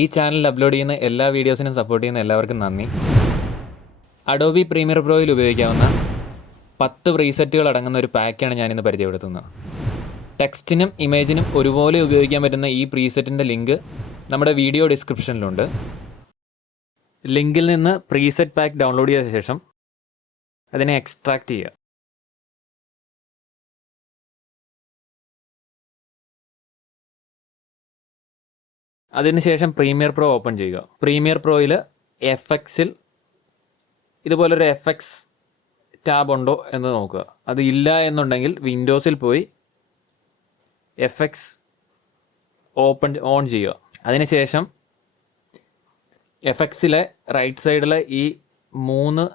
ഈ channel upload ചെയ്യുന്ന എല്ലാ വീഡിയോസിനും സപ്പോർട്ട് ചെയ്യുന്ന എല്ലാവർക്കും നന്ദി. അഡോബി പ്രീമിയർ പ്രോയിൽ ഉപയോഗിക്കാവുന്ന 10 പ്രീസെറ്റുകൾ അടങ്ങുന്ന ഒരു പാക്കാണ് ഞാനിന്ന് പരിചയപ്പെടുത്തുന്നത്. ടെക്സ്റ്റിനും ഇമേജിനും ഒരുപോലെ ഉപയോഗിക്കാൻ പറ്റുന്ന ഈ പ്രീസെറ്റിൻ്റെ ലിങ്ക് നമ്മുടെ വീഡിയോ ഡിസ്ക്രിപ്ഷനിലുണ്ട്. ലിങ്കിൽ നിന്ന് പ്രീസെറ്റ് പാക്ക് ഡൗൺലോഡ് ചെയ്ത ശേഷം അതിനെ എക്സ്ട്രാക്റ്റ് ചെയ്യുക. അതിനുശേഷം പ്രീമിയർ പ്രോ ഓപ്പൺ ചെയ്യുക. പ്രീമിയർ പ്രോയിൽ എഫക്സിൽ ഇതുപോലൊരു എഫക്സ് ടാബ് ഉണ്ടോ എന്ന് നോക്കുക. അത് ഇല്ല എന്നുണ്ടെങ്കിൽ വിൻഡോസിൽ പോയി എഫക്സ് ഓൺ ചെയ്യുക. അതിനുശേഷം എഫക്സിലെ റൈറ്റ് സൈഡിലെ ഈ 3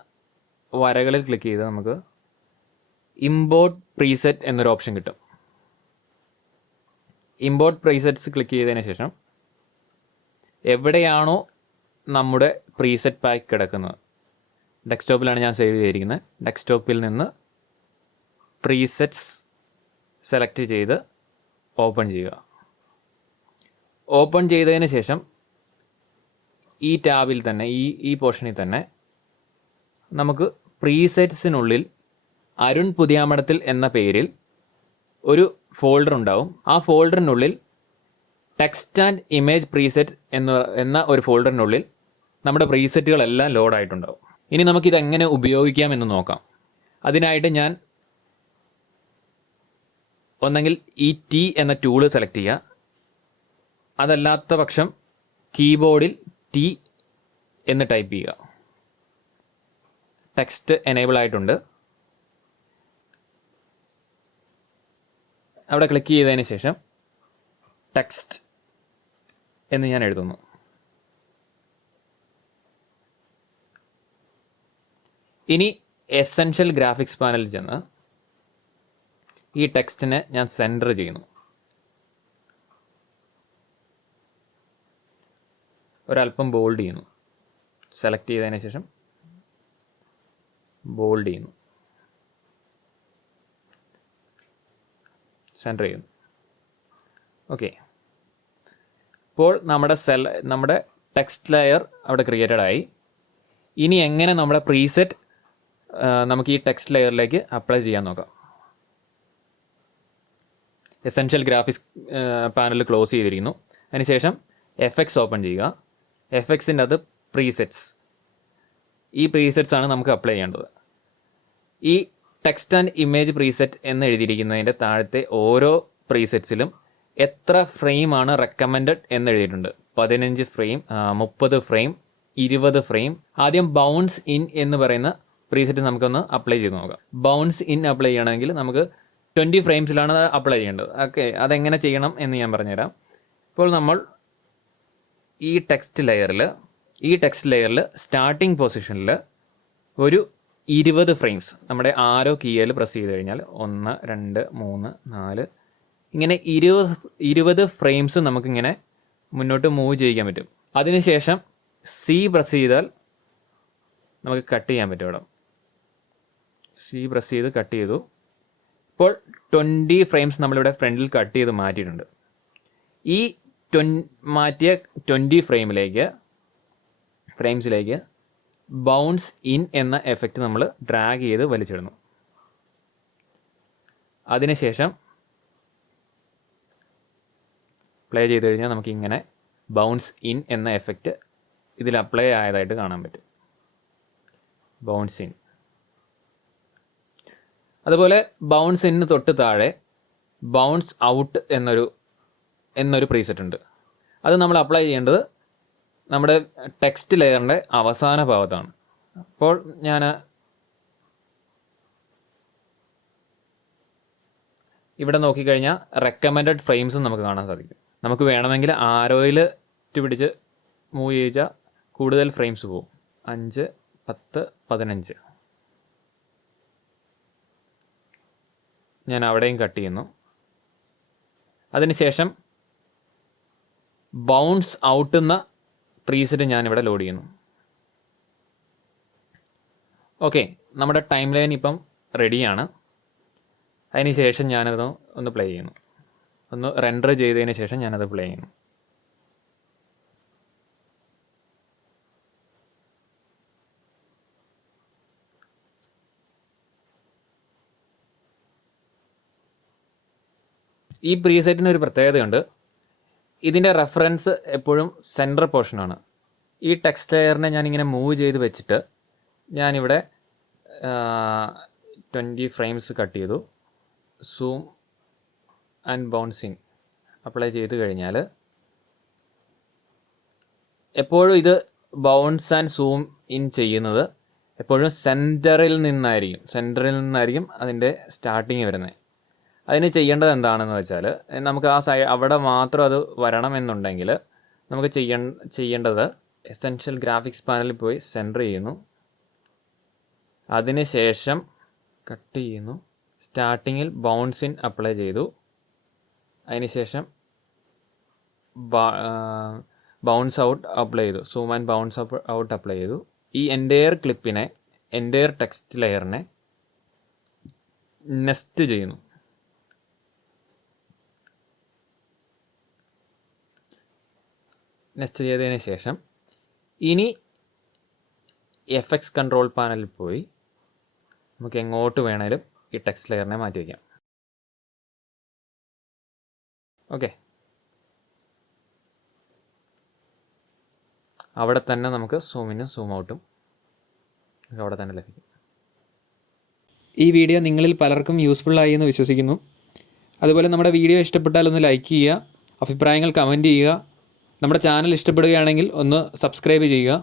വരകളിൽ ക്ലിക്ക് ചെയ്ത് നമുക്ക് ഇമ്പോർട്ട് പ്രീസെറ്റ് എന്നൊരു ഓപ്ഷൻ കിട്ടും. ഇമ്പോർട്ട് പ്രീസെറ്റ്സ് ക്ലിക്ക് ചെയ്തതിന് ശേഷം എവിടെയാണോ നമ്മുടെ പ്രീസെറ്റ് പാക്ക് കിടക്കുന്നത്, ഡെസ്ക്ടോപ്പിലാണ് ഞാൻ സേവ് ചെയ്തിരിക്കുന്നത്, ഡെസ്ക്ടോപ്പിൽ നിന്ന് പ്രീസെറ്റ്സ് സെലക്ട് ചെയ്ത് ഓപ്പൺ ചെയ്യുക. ഓപ്പൺ ചെയ്തതിന് ശേഷം ഈ ടാബിൽ തന്നെ ഈ പോർഷനിൽ തന്നെ നമുക്ക് പ്രീസെറ്റ്സിനുള്ളിൽ അരുൺ പുതിയാമഠത്തിൽ എന്ന പേരിൽ ഒരു ഫോൾഡർ ഉണ്ടാവും. ആ ഫോൾഡറിനുള്ളിൽ ടെക്സ്റ്റ് ആൻഡ് ഇമേജ് പ്രീസെറ്റ് എന്ന ഒരു ഫോൾഡറിനുള്ളിൽ നമ്മുടെ പ്രീസെറ്റുകളെല്ലാം ലോഡായിട്ടുണ്ടാവും. ഇനി നമുക്കിതെങ്ങനെ ഉപയോഗിക്കാമെന്ന് നോക്കാം. അതിനായിട്ട് ഞാൻ ഒന്നെങ്കിൽ ഈ ടി എന്ന ടൂള് സെലക്ട് ചെയ്യുക. അതല്ലാത്ത പക്ഷം കീബോർഡിൽ ടി എന്ന് ടൈപ്പ് ചെയ്യുക. ടെക്സ്റ്റ് എനേബിൾ ആയിട്ടുണ്ട്. അവിടെ ക്ലിക്ക് ചെയ്തതിന് ശേഷം ടെക്സ്റ്റ് എന്ന് ഞാൻ എഴുതുന്നു. ഇനി എസെൻഷ്യൽ ഗ്രാഫിക്സ് പാനലിൽ ചെന്ന് ഈ ടെക്സ്റ്റിനെ ഞാൻ സെൻറ്റർ ചെയ്യുന്നു. ഒരല്പം ബോൾഡ് ചെയ്യുന്നു. സെലക്ട് ചെയ്തതിന് ശേഷം ബോൾഡ് ചെയ്യുന്നു, സെൻറ്റർ ചെയ്യുന്നു. ഓക്കെ, ഇപ്പോൾ നമ്മുടെ ടെക്സ്റ്റ് ലെയർ അവിടെ ക്രിയേറ്റഡ് ആയി. ഇനി എങ്ങനെ നമ്മുടെ പ്രീസെറ്റ് നമുക്ക് ഈ ടെക്സ്റ്റ് ലെയറിലേക്ക് അപ്ലൈ ചെയ്യാൻ നോക്കാം. എസെൻഷ്യൽ ഗ്രാഫിക്സ് പാനൽ ക്ലോസ് ചെയ്തിരിക്കുന്നു. അതിനുശേഷം എഫക്സ് ഓപ്പൺ ചെയ്യുക. എഫക്സിൻ്റെ അത് പ്രീസെറ്റ്സ്, ഈ പ്രീസെറ്റ്സ് ആണ് നമുക്ക് അപ്ലൈ ചെയ്യേണ്ടത്. ഈ ടെക്സ്റ്റ് ആൻഡ് ഇമേജ് പ്രീസെറ്റ് എന്ന് എഴുതിയിരിക്കുന്നതിൻ്റെ താഴത്തെ ഓരോ പ്രീസെറ്റ്സിലും എത്ര ഫ്രെയിമാണ് റെക്കമെൻഡഡ് എന്ന് എഴുതിയിട്ടുണ്ട്. 15 ഫ്രെയിം, 30 ഫ്രെയിം, 20 ഫ്രെയിം. ആദ്യം ബൗൺസ് ഇൻ എന്ന് പറയുന്ന പ്രീസെറ്റ് നമുക്കൊന്ന് അപ്ലൈ ചെയ്ത് നോക്കാം. ബൗൺസ് ഇൻ അപ്ലൈ ചെയ്യണമെങ്കിൽ നമുക്ക് 20 ഫ്രെയിംസിലാണ് അപ്ലൈ ചെയ്യേണ്ടത്. ഓക്കെ, അതെങ്ങനെ ചെയ്യണം എന്ന് ഞാൻ പറഞ്ഞുതരാം. ഇപ്പോൾ നമ്മൾ ഈ ടെക്സ്റ്റ് ലെയറിൽ സ്റ്റാർട്ടിംഗ് പൊസിഷനിൽ ഒരു 20 ഫ്രെയിംസ് നമ്മുടെ ആരോ കീയിൽ പ്രസ് ചെയ്ത് കഴിഞ്ഞാൽ 1, 2, 3, 4 ഇങ്ങനെ 20 ഫ്രെയിംസ് നമുക്കിങ്ങനെ മുന്നോട്ട് മൂവ് ചെയ്യിക്കാൻ പറ്റും. അതിനുശേഷം സി പ്രസ് ചെയ്താൽ നമുക്ക് കട്ട് ചെയ്യാൻ പറ്റും. ഇവിടെ സി പ്രസ് ചെയ്ത് കട്ട് ചെയ്തു. ഇപ്പോൾ 20 ഫ്രെയിംസ് നമ്മളിവിടെ ഫ്രണ്ടിൽ കട്ട് ചെയ്ത് മാറ്റിയിട്ടുണ്ട്. ഈ മാറ്റിയ 20 ഫ്രെയിംസിലേക്ക് ബൗൺസ് ഇൻ എന്ന എഫക്റ്റ് നമ്മൾ ഡ്രാഗ് ചെയ്ത് വലിച്ചിടുന്നു. അതിനുശേഷം പ്ലേ ചെയ്ത് കഴിഞ്ഞാൽ നമുക്കിങ്ങനെ ബൗൺസ് ഇൻ എന്ന എഫക്റ്റ് ഇതിൽ അപ്ലൈ ആയതായിട്ട് കാണാൻ പറ്റും. Bounce in. അതുപോലെ ബൗൺസ് ഇന്ന് തൊട്ട് താഴെ ബൗൺസ് ഔട്ട് എന്നൊരു പ്രീസെറ്റ് ഉണ്ട്. അത് നമ്മൾ അപ്ലൈ ചെയ്യേണ്ടത് നമ്മുടെ ടെക്സ്റ്റ് ലെയറിൻ്റെ അവസാന ഭാഗത്താണ്. അപ്പോൾ ഞാൻ ഇവിടെ നോക്കിക്കഴിഞ്ഞാൽ റെക്കമെൻഡഡ് ഫ്രെയിംസും നമുക്ക് കാണാൻ സാധിക്കും. നമുക്ക് വേണമെങ്കിൽ ആരോയിൽ പിടിച്ച് മൂവ് ചെയ്യിച്ചാൽ കൂടുതൽ ഫ്രെയിംസ് പോകും. 5, 10, 15 ഞാൻ അവിടെയും കട്ട് ചെയ്യുന്നു. അതിനുശേഷം ബൗൺസ് ഔട്ട് എന്ന പ്രീസെറ്റ് ഞാനിവിടെ ലോഡ് ചെയ്യുന്നു. ഓക്കെ, നമ്മുടെ ടൈം ലൈൻ ഇപ്പം റെഡിയാണ്. അതിന് ശേഷം ഞാനത് ഒന്ന് പ്ലേ ചെയ്യുന്നു. ഒന്ന് റെൻഡർ ചെയ്തതിന് ശേഷം ഞാനത് പ്ലേ ചെയ്യുന്നു. ഈ പ്രീസെറ്റിന് ഒരു പ്രത്യേകതയുണ്ട്. ഇതിൻ്റെ റെഫറൻസ് എപ്പോഴും സെൻറ്റർ പോർഷനാണ്. ഈ ടെക്സ്റ്റ് ലെയറിനെ ഞാനിങ്ങനെ മൂവ് ചെയ്ത് വെച്ചിട്ട് ഞാനിവിടെ 20 ഫ്രെയിംസ് കട്ട് ചെയ്തു. സൂം ആൻഡ് ബൗൺസിങ് അപ്ലൈ ചെയ്ത് കഴിഞ്ഞാൽ എപ്പോഴും ഇത് ബൗൺസ് ആൻഡ് സൂം ഇൻ ചെയ്യുന്നത് എപ്പോഴും സെൻറ്ററിൽ നിന്നായിരിക്കും അതിൻ്റെ സ്റ്റാർട്ടിങ് വരുന്നത്. അതിന് ചെയ്യേണ്ടത് എന്താണെന്ന് വെച്ചാൽ, നമുക്ക് ആ അവിടെ മാത്രം അത് വരണമെന്നുണ്ടെങ്കിൽ നമുക്ക് ചെയ്യേണ്ടത് എസെൻഷ്യൽ ഗ്രാഫിക്സ് പാനലിൽ പോയി സെൻറ്റർ ചെയ്യുന്നു, അതിന് ശേഷം കട്ട് ചെയ്യുന്നു, സ്റ്റാർട്ടിങ്ങിൽ ബൗൺസ് ഇൻ അപ്ലൈ ചെയ്തു, അതിനുശേഷം ബൗൺസ് ഔട്ട് അപ്ലൈ ചെയ്തു, zoom and bounce out apply ചെയ്തു. ഈ എൻ്റയർ ക്ലിപ്പിനെ, എൻ്റയർ ടെക്സ്റ്റ് ലെയറിനെ നെസ്റ്റ് ചെയ്യുന്നു. നെസ്റ്റ് ചെയ്തതിന് ശേഷം ഇനി എഫക്ട്സ് കൺട്രോൾ പാനലിൽ പോയി നമുക്ക് എങ്ങോട്ട് വേണേലും ഈ ടെക്സ്റ്റ് ലെയറിനെ മാറ്റി വയ്ക്കാം. ഓക്കെ, അവിടെ തന്നെ നമുക്ക് സൂമിനും സൂം ഔട്ടും അവിടെ തന്നെ ലഭിക്കും. ഈ വീഡിയോ നിങ്ങളിൽ പലർക്കും യൂസ്ഫുള്ളായി എന്ന് വിശ്വസിക്കുന്നു. അതുപോലെ നമ്മുടെ വീഡിയോ ഇഷ്ടപ്പെട്ടാൽ ഒന്ന് ലൈക്ക് ചെയ്യുക, അഭിപ്രായങ്ങൾ കമൻറ്റ് ചെയ്യുക. നമ്മുടെ ചാനൽ ഇഷ്ടപ്പെടുകയാണെങ്കിൽ ഒന്ന് സബ്സ്ക്രൈബ് ചെയ്യുക.